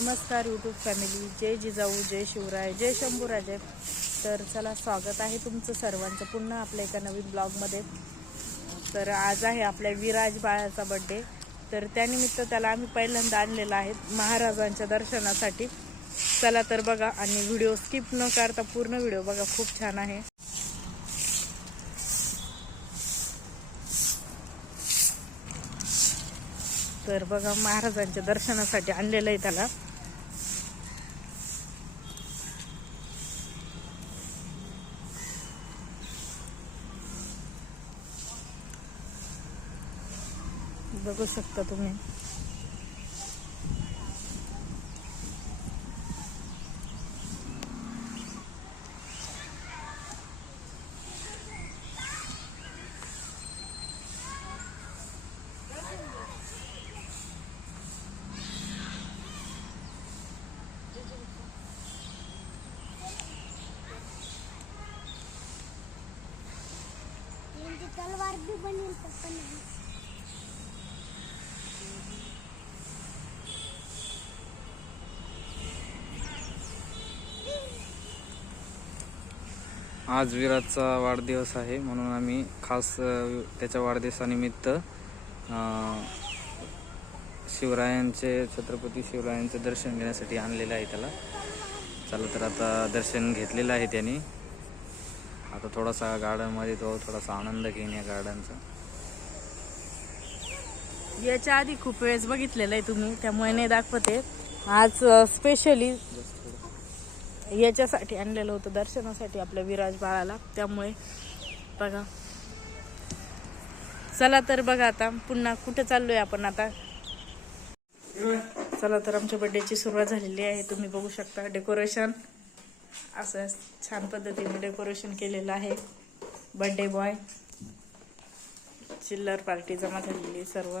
नमस्कार YouTube family जय जिजाऊ जय शिवराय जय शंभूराजे तर चला स्वागत आहे तुमचं सर्वांचं पुन्हा आपल्या एका नवीन ब्लॉगमध्ये तर आज आहे आपल्या विराज बाळाचा बड्डे तर त्यानिमित्त त्याला आम्ही पहिल्यांदा आणलेला आहे महाराजांच्या दर्शनासाठी. चला तर बघा आणि व्हिडिओ स्किप न करता पूर्ण व्हिडिओ बघा खूप छान आहे. तर बघा महाराजांच्या दर्शनासाठी आणलेलं आहे त्याला. बघू शकता तुम्ही. यांची तलवार बी बनेल आज विराटचा वाढदिवस आहे म्हणून आम्ही खास त्याच्या वाढदिवसानिमित्त शिवरायांचे छत्रपती शिवरायांचे दर्शन घेण्यासाठी आणलेलं आहे त्याला. चला तर आता दर्शन घेतलेलं आहे त्याने. आता थोडासा गार्डनमध्ये तो थोडासा आनंद घेईन या गार्डनचा. याच्या आधी खूप वेळेस बघितलेलं आहे तुम्ही त्यामुळे नाही दाखवते आज स्पेशली याच्यासाठी आणलेलं होतं दर्शनासाठी आपल्या विराज बाळाला. त्यामुळे बघा. चला तर बघा आता पुन्हा कुठे चाललोय आपण आता. चला तर आमच्या बर्थडेची सुरुवात झालेली आहे. तुम्ही बघू शकता डेकोरेशन असं छान पद्धतीने डेकोरेशन केलेलं आहे. बर्थडे बॉय चिल्लर पार्टी जमा झालेली सर्व.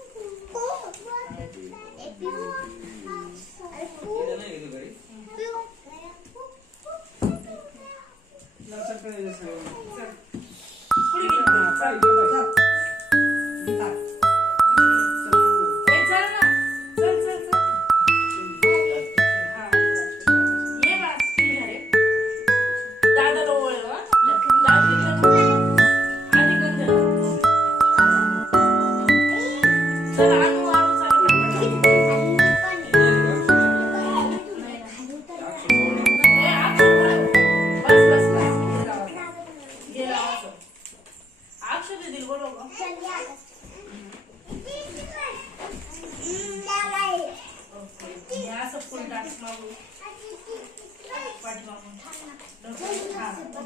सर्व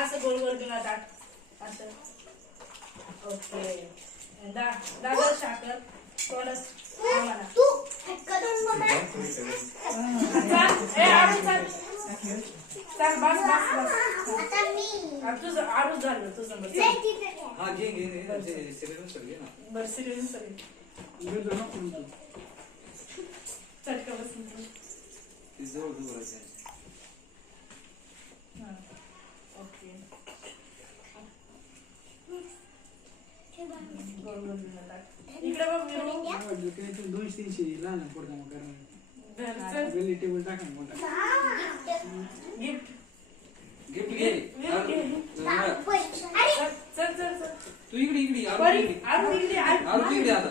असं गोल गोल बिना ताट असं ओके दा दादा साखर थोडं आम्हाला चाल ए आरू चाल चाल बस बस बस आता तुझं आरू झालं तुझं बस हा घे घे घे ना बरं सिरियस सगळी चटका बसून हां ओके गोल गोल बिना ताट इकडे बघ विरू दोनशे तीनशे लहान पडता मग कारण धर, चल. गल्ली टेबल टाका ना मोठा गिफ्ट गिफ्ट घे चल चल चल चल. तू इकडे इकडे आरू बरी इकडे. आरू इकडे आरू आरू तू इकडे आता.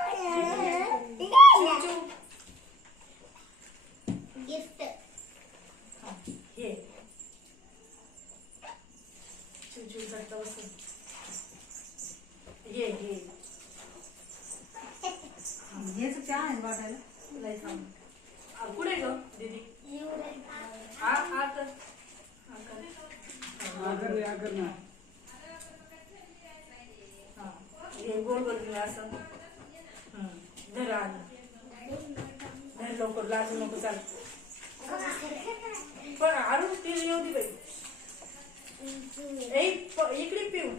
गोल गोल घेऊन असं धर धर लवकर लाजू नको चाल. पण अरुण पिऊन येऊ दे बाई. इकडे पिऊ.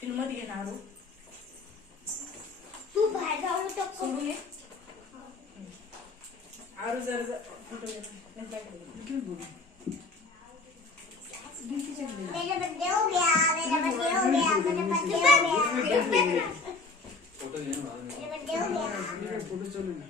तिला मध्ये घे ना अरुण. तू बाहेर जाऊ सोडू आरू जर फुटू solo una.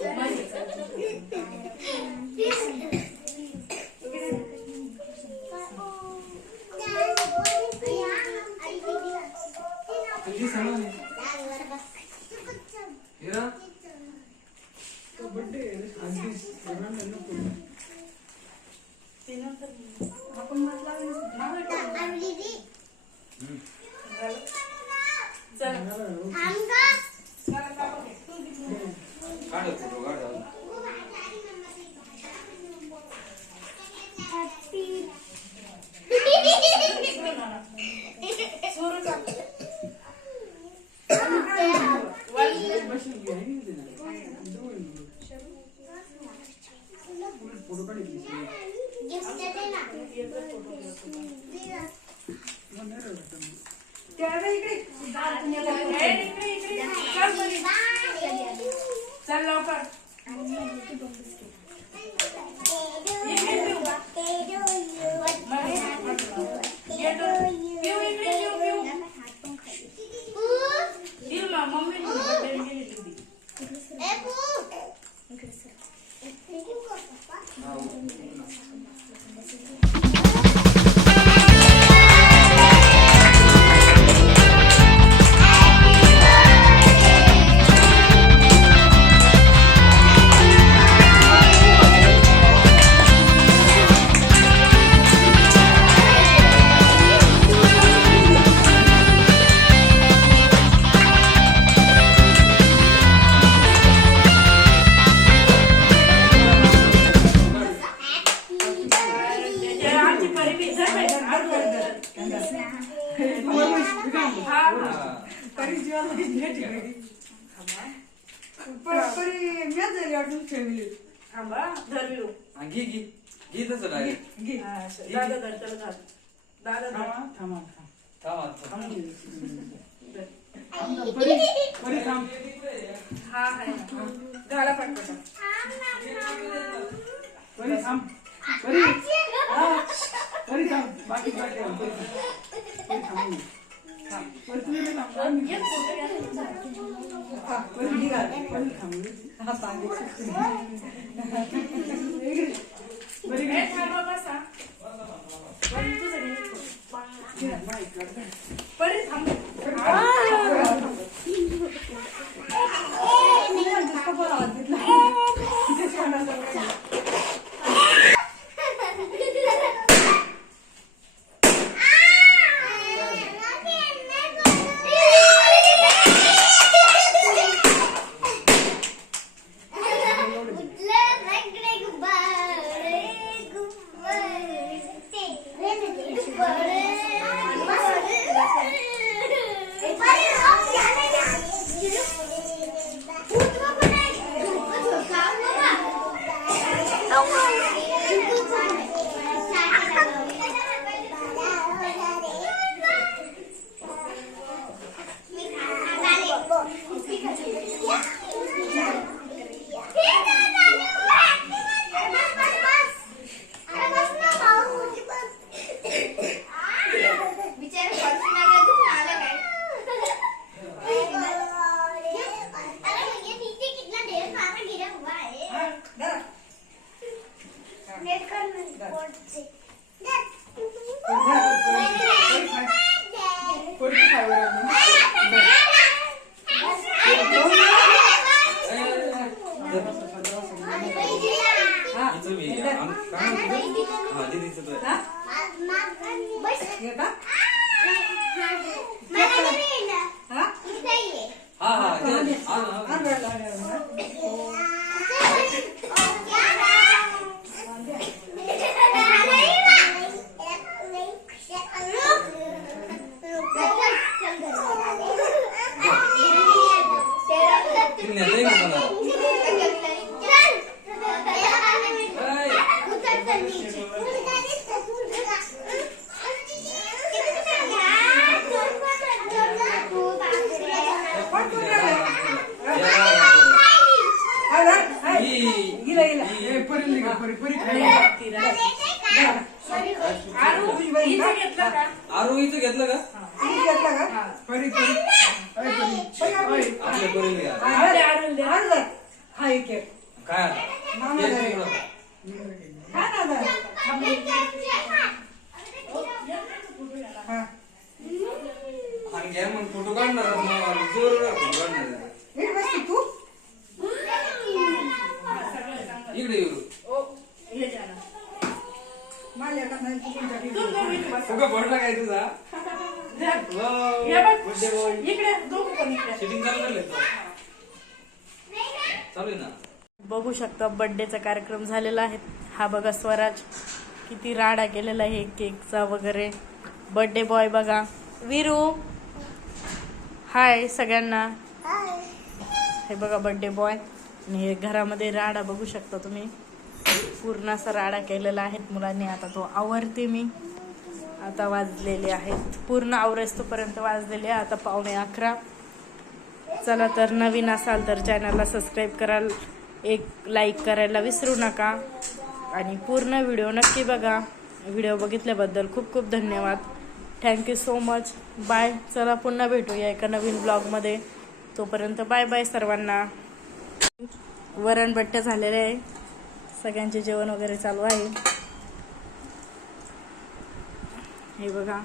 Yeah. फोटो काढ दादा धर चल घाल दादा धर थांबा थांबा थांबा थांबा परी परी थांब हा हाय घाला पटकन परी थांब परी परी थांब बाकी बाकी परी थांब परी तुम्ही थांब परी घाल परी थांब हा पाणी परत थांब नेट कर बोर्ड से पोळी खाय बरं. हा. हा? हे का? हाँ आण बरं, आण बरं. कोण कोण राहिलं? हाय, हाय, हाय. गेला, गेला. ए, परीला घे, परी, परी खाय. आरू, इथं घेतलं का. आपल्या घ्या. एक. काय? तेच. हा. हा. आणि घ्या मग फोटो काढणार मग जोर फोटो काढणार नीट बस की तू. इकडे येऊ माझ्याकडे नाही, तू तुमच्याकडे. फुगा पडला काय तुझा शूटिंग चालू करले तो चालू आहे ना बघू शकता बर्थडेचा कार्यक्रम झालेला आहे. हा बघा स्वराज किती राडा केलेला आहे केकचा वगैरे. बर्थडे बॉय बघा. विरू. हाय सगळ्यांना. हे बघा बर्थडे बॉय आणि हे घरामध्ये राडा बघू शकता तुम्ही. पूर्ण असा राडा केलेला आहे. मुलांनी आता तो आवरते मी. आता वाजलेले आहेत. पूर्ण आवरेस्तोपर्यंत वाजलेले आहे. आता पावणे अकरा. चला तर नवीन असाल तर चॅनलला सबस्क्राईब कराल. एक लाईक करायला विसरू नका. आणि पूर्ण व्हिडिओ नक्की बघा. व्हिडिओ बघितल्याबद्दल खूप खूप धन्यवाद. थँक्यू सो मच बाय चला पुन्हा भेटूया एका नवीन ब्लॉगमध्ये तोपर्यंत बाय बाय सर्वांना. वरण बट्ट झालेले आहे. सगळ्यांचे जेवण वगैरे चालू आहे. हे बघा.